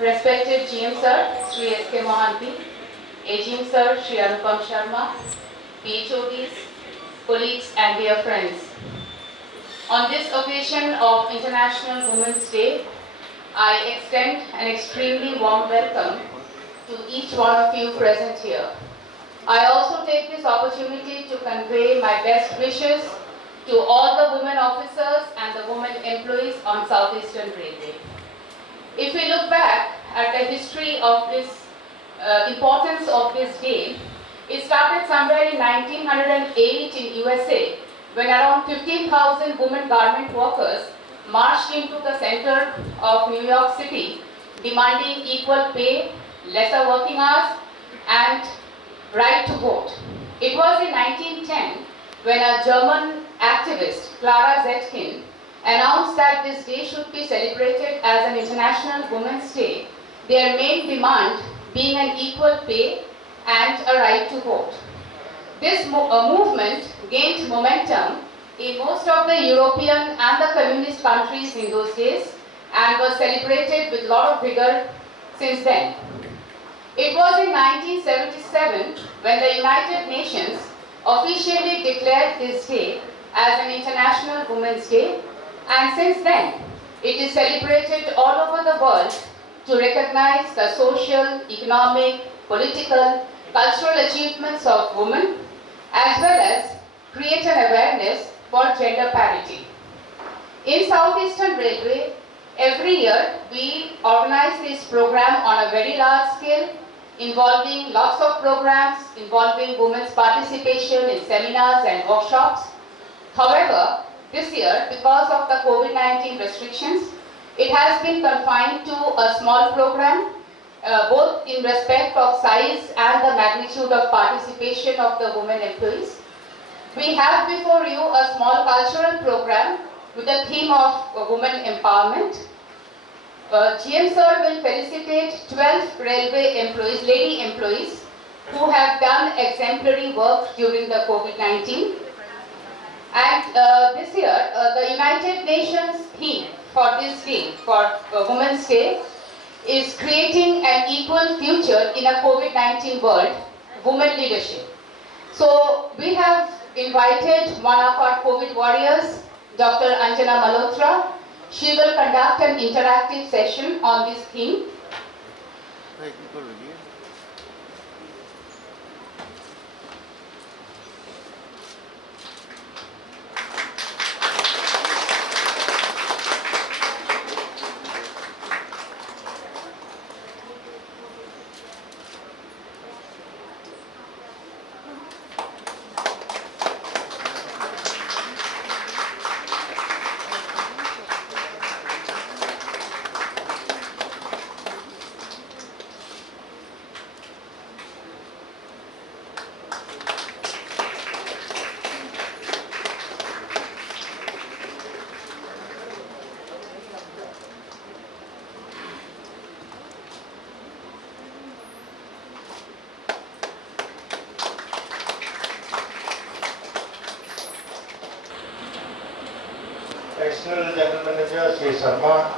Respected GM Sir, Sri S.K. Mohanty, AGM Sir, Sri Anupam Sharma, PHODs, colleagues and dear friends. On this occasion of International Women's Day, I extend an extremely warm welcome to each one of you present here. I also take this opportunity to convey my best wishes to all the women officers and the women employees on Southeastern Railway. If we look back at the history of this importance of this day, it started somewhere in 1908 in USA when around 15,000 women garment workers marched into the center of New York City demanding equal pay, lesser working hours and right to vote. It was in 1910 when a German activist, Clara Zetkin, announced that this day should be celebrated as an International Women's Day, their main demand being an equal pay and a right to vote. This movement gained momentum in most of the European and the communist countries in those days and was celebrated with a lot of vigor since then. It was in 1977 when the United Nations officially declared this day as an International Women's Day, and since then it is celebrated all over the world to recognize the social, economic, political, cultural achievements of women as well as create an awareness for gender parity. In Southeastern Railway, every year we organize this program on a very large scale involving lots of programs involving women's participation in seminars and workshops. However, this year, because of the COVID-19 restrictions, it has been confined to a small program, both in respect of size and the magnitude of participation of the women employees. We have before you a small cultural program with the theme of women empowerment. GM Sir will felicitate 12 railway employees, lady employees, who have done exemplary work during the COVID-19. And this year, the United Nations theme for this day, for Women's Day, is creating an equal future in a COVID-19 world, women leadership. So we have invited one of our COVID warriors, Dr. Anjana Malhotra. She will conduct an interactive session on this theme. Additional General Manager Sri Sharma,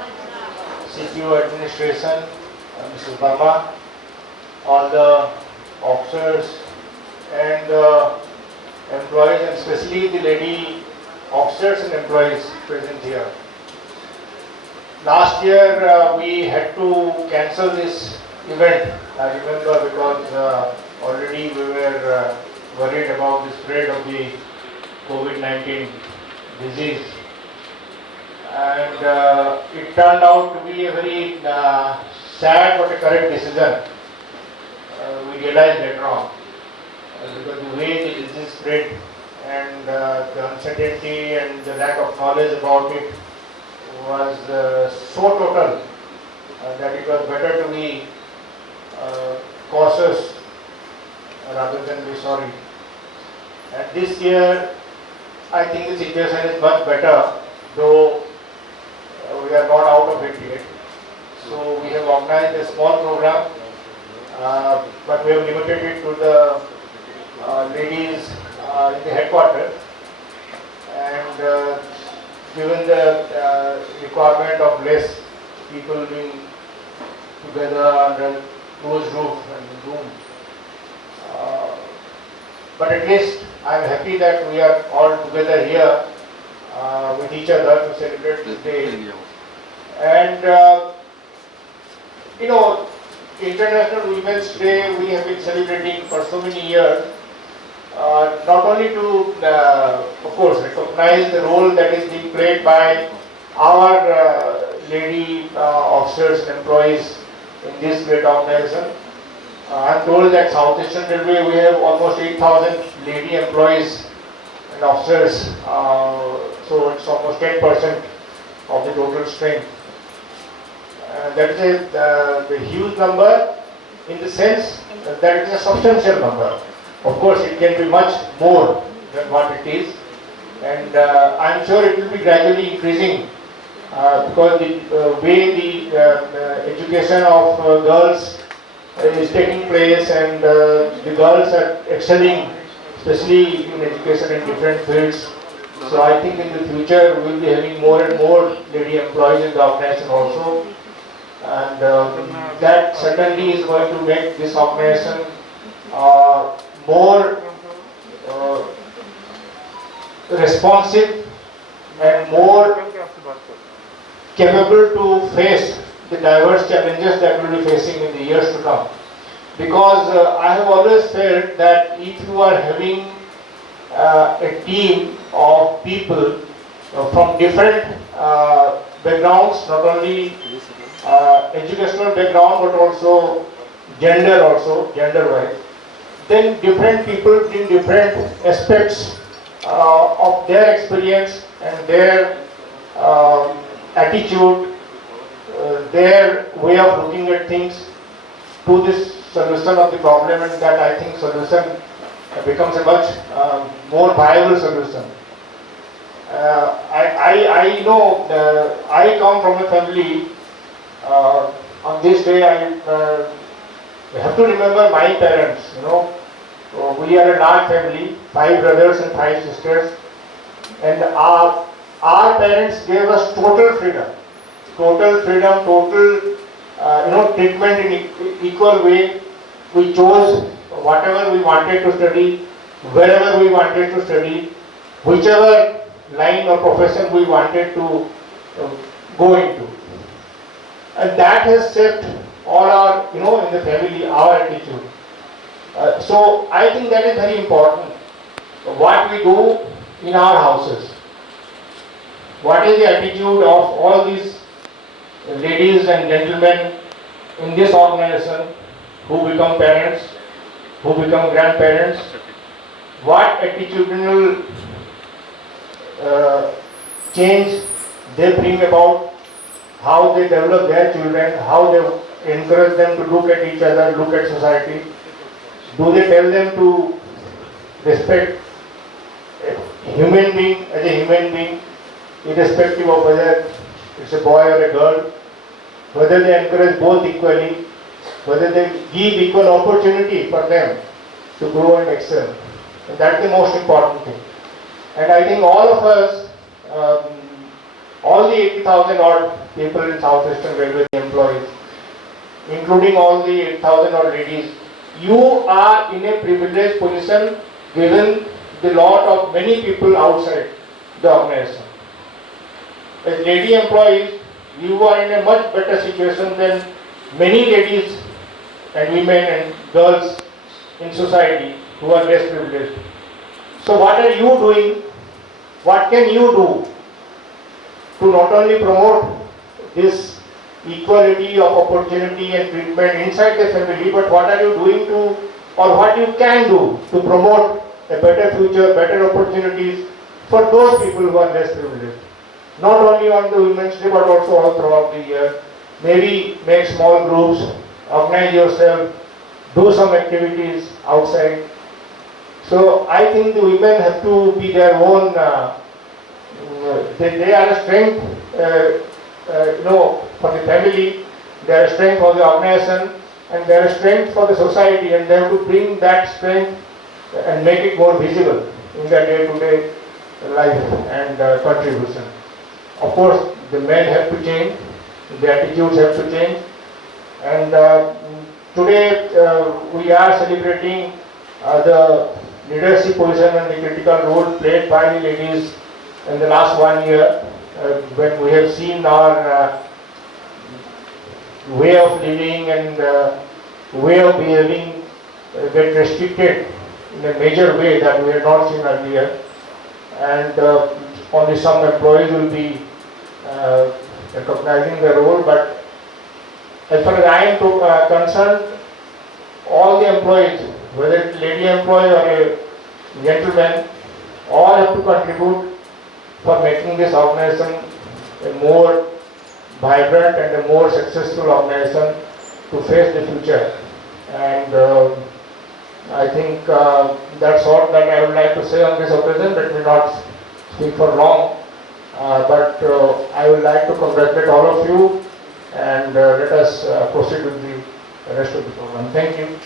CPO Administration Mrs. Verma, all the officers and employees, and especially the lady officers and employees present here. Last year we had to cancel this event, I remember, because already we were worried about the spread of the COVID-19 disease. And it turned out to be a very sad but a correct decision. We realized later on, because the way the disease spread and the uncertainty and the lack of knowledge about it was so total that it was better to be cautious rather than be sorry. And this year, I think the situation is much better, though we are not out of it yet. So we have organized a small program, but we have limited it to the ladies in the headquarters. And given the requirement of less people being together under closed roof and room. Uh, but at least I am happy that we are all together here with each other to celebrate this day. And you know, International Women's Day we have been celebrating for so many years. Not only to, of course, recognize the role that is being played by our lady officers and employees in this great organization. I'm told that South Eastern Railway we have almost 8,000 lady employees and officers, so it's almost 10% of the total strength. That is a huge number in the sense that it is a substantial number. Of course, it can be much more than what it is, and I'm sure it will be gradually increasing because the way the education of girls is taking place, and the girls are excelling, especially in education in different fields. So I think in the future we will be having more and more lady employees in the organization also, and that certainly is going to make this organization more responsive and more capable to face the diverse challenges that we will be facing in the years to come. Because I have always felt that if you are having a team of people from different backgrounds, not only educational background but also gender wise, then different people bring different aspects of their experience and their attitude, their way of looking at things to this solution of the problem, and that I think solution becomes a much more viable solution. I know I come from a family. On this day, I have to remember my parents. You know, we are a large family, 5 brothers and 5 sisters, and our parents gave us total freedom, total treatment in equal way. We chose whatever we wanted to study, wherever we wanted to study, whichever line or profession we wanted to go into. And that has shaped all our, in the family, our attitude. So I think that is very important. What we do in our houses. What is the attitude of all these ladies and gentlemen in this organization who become parents, who become grandparents? What attitudinal change they bring about, how they develop their children, how they encourage them to look at each other, look at society. Do they tell them to respect a human being as a human being, irrespective of whether it's a boy or a girl, whether they encourage both equally, whether they give equal opportunity for them to grow and excel. And that's the most important thing. And I think all of us, all the 80,000 odd people in South Eastern Railway employees, including all the 8,000 odd ladies, you are in a privileged position given the lot of many people outside the organization. As lady employees, you are in a much better situation than many ladies and women and girls in society who are less privileged. So what are you doing? What can you do to not only promote this equality of opportunity and treatment inside the family, but what are you doing to, or what you can do to promote a better future, better opportunities for those people who are less privileged? Not only on the Women's Day, but also all throughout the year. Maybe make small groups, organize yourself, do some activities outside. So I think the women have to be their own, they are a strength, for the family, they are a strength for the organization, and they are a strength for the society, and they have to bring that strength and make it more visible in their day-to-day life and contribution. Of course, the men have to change, the attitudes have to change, And today we are celebrating the leadership position and the critical role played by the ladies in the last 1 year, when we have seen our way of living and way of behaving get restricted in a major way that we had not seen earlier. And only some employees will be recognizing the role, but as far as I am concerned, all the employees, whether it's lady employee or a gentleman, all have to contribute for making this organization a more vibrant and a more successful organization to face the future. And I think that's all that I would like to say on this occasion. Let me not speak for long, but I would like to congratulate all of you, and let us proceed with the rest of the program. Thank you.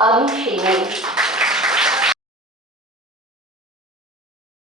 Anu Shenoy.